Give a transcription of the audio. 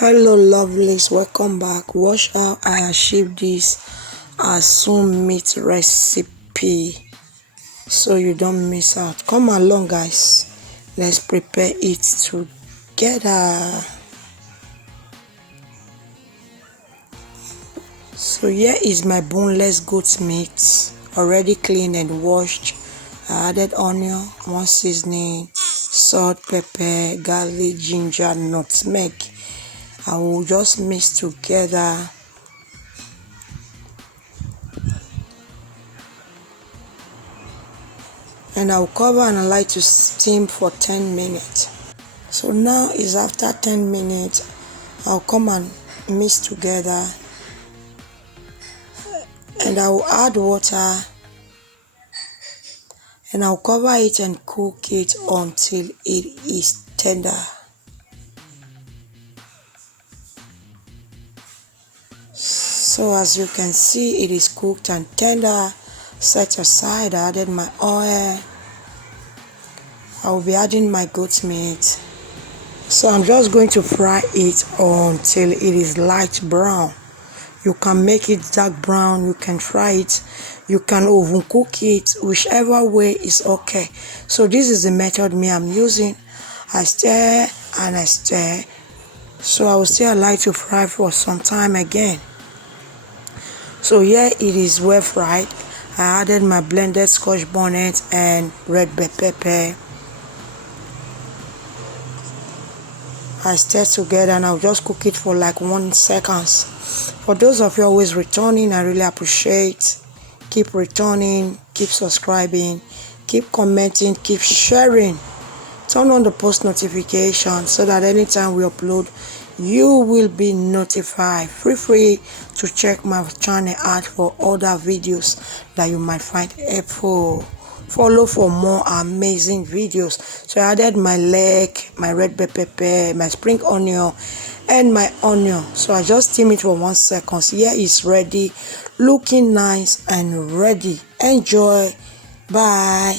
Hello lovelies, welcome back. Watch how I achieve this Asun meat recipe so you don't miss out. Come along guys, let's prepare it together. So here is my boneless goat meat, already cleaned and washed. I added onion, one seasoning, salt, pepper, garlic, ginger, nutmeg. I will just mix together. And I'll cover and allow it to steam for 10 minutes. So now is after 10 minutes. I'll come and mix together, and I will add water, and I'll cover it and cook it until it is tender. So as you can see, it is cooked and tender. Set aside. I added my oil. I will be adding my goat meat. So I'm just going to fry it until it is light brown. You can make it dark brown, you can fry it, you can oven cook it, whichever way is okay. So this is the method I'm using. I stir and I stir. So I will still allow it to fry for some time again. So here it is well fried. I added my blended scotch bonnet and red bell pepper. I stir together and I'll just cook it for like 1 second. For those of you always returning, I really appreciate. Keep returning, keep subscribing, keep commenting, keep sharing. Turn on the post notification so that anytime we upload, you will be notified. Feel free to check my channel out for other videos that you might find helpful. Follow for more amazing videos. So I added my leg, my red bell pepper, my spring onion, and my onion. So I just steam it for 1 second. So here it's ready, looking nice and ready. Enjoy. Bye.